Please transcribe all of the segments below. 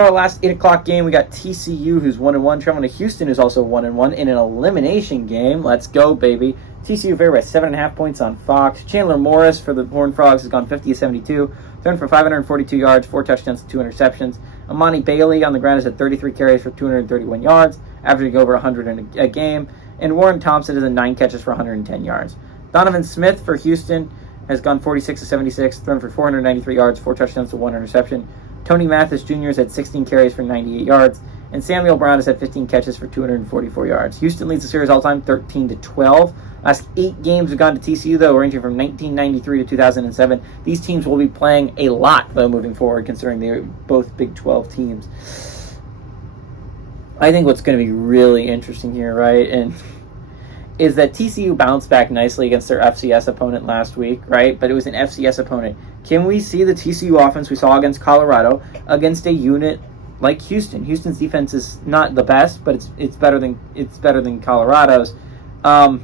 Our last 8 o'clock game, we got TCU, who's 1-1, traveling to Houston, who's also 1-1, in an elimination game. Let's go, baby. TCU favored by 7.5 points on Fox. Chandler Morris for the Horned Frogs has gone 50-72, thrown for 542 yards, 4 touchdowns, 2 interceptions. Amani Bailey on the ground has had 33 carries for 231 yards, averaging over 100 in a game. And Warren Thompson has had 9 catches for 110 yards. Donovan Smith for Houston has gone 46-76, thrown for 493 yards, 4 touchdowns to 1 interception. Tony Mathis Jr. has had 16 carries for 98 yards, and Samuel Brown has had 15 catches for 244 yards. Houston leads the series all-time 13-12. Last 8 games have gone to TCU, though, ranging from 1993 to 2007. These teams will be playing a lot, though, moving forward, considering they're both Big 12 teams. I think what's going to be really interesting here, right, and is that TCU bounced back nicely against their FCS opponent last week, right? But it was an FCS opponent. Can we see the TCU offense we saw against Colorado against a unit like Houston? Houston's defense is not the best, but it's better than Colorado's. I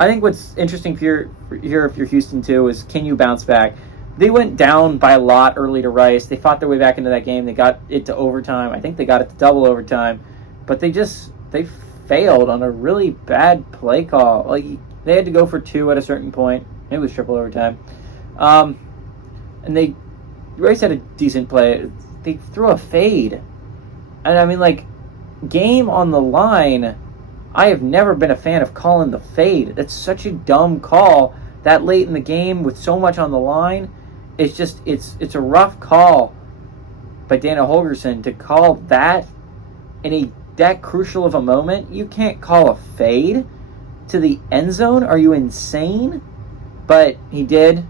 think what's interesting here if you're Houston too is, can you bounce back? They went down by a lot early to Rice. They fought their way back into that game. They got it to overtime. I think they got it to double overtime, but they failed on a really bad play call. Like, they had to go for 2 at a certain point. Maybe it was triple overtime. And Rice had a decent play. They threw a fade. And I mean, like, game on the line, I have never been a fan of calling the fade. That's such a dumb call that late in the game with so much on the line. It's just, it's a rough call by Dana Holgerson to call that in that crucial of a moment. You can't call a fade to the end zone. Are you insane? But he did.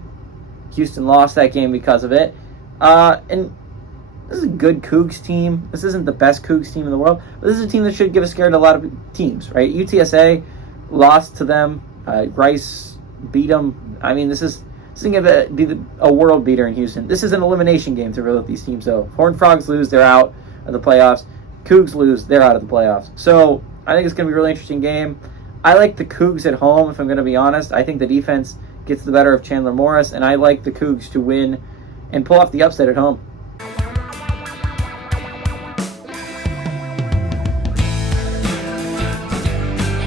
Houston lost that game because of it. And this is a good Cougs team. This isn't the best Cougs team in the world, but this is a team that should give a scare to a lot of teams, right? UTSA lost to them. Rice beat them. I mean, this is going to be a world beater in Houston. This is an elimination game to really these teams, though. Horned Frogs lose, they're out of the playoffs. Cougs lose, they're out of the playoffs. So I think it's going to be a really interesting game. I like the Cougs at home, if I'm going to be honest. I think the defense gets the better of Chandler Morris, and I like the Cougs to win and pull off the upset at home.